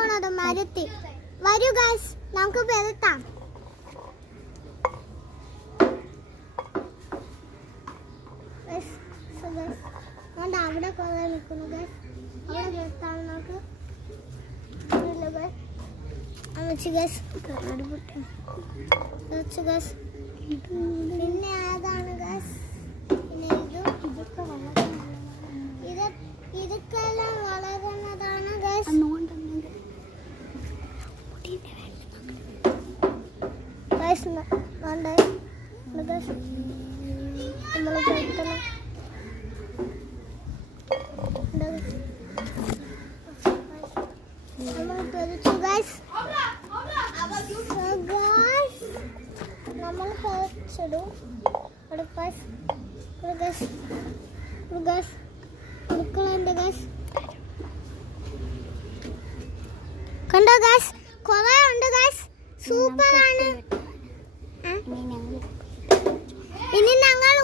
പോണത് മരത്തിൽ. വരൂ ഗൈസ്, നമുക്ക് പെരത്താം. അവിടെ കുറെ നിൽക്കുന്നു ഗൈസ്. അവിടെ പെരത്താം നമുക്ക്. പിന്നെ ഏതാണ് ഗൈസ്? പിന്നെ ഇതൊക്കെല്ലാം വളരുന്നതാണ് ഗൈസ്. നമ്മൾ പറിച്ചിടും. കണ്ടോ ഗൈസ്, കുറെ ഉണ്ട് ഗൈസ്. സൂപ്പർ ആണ്. ഇനി ഞങ്ങൾ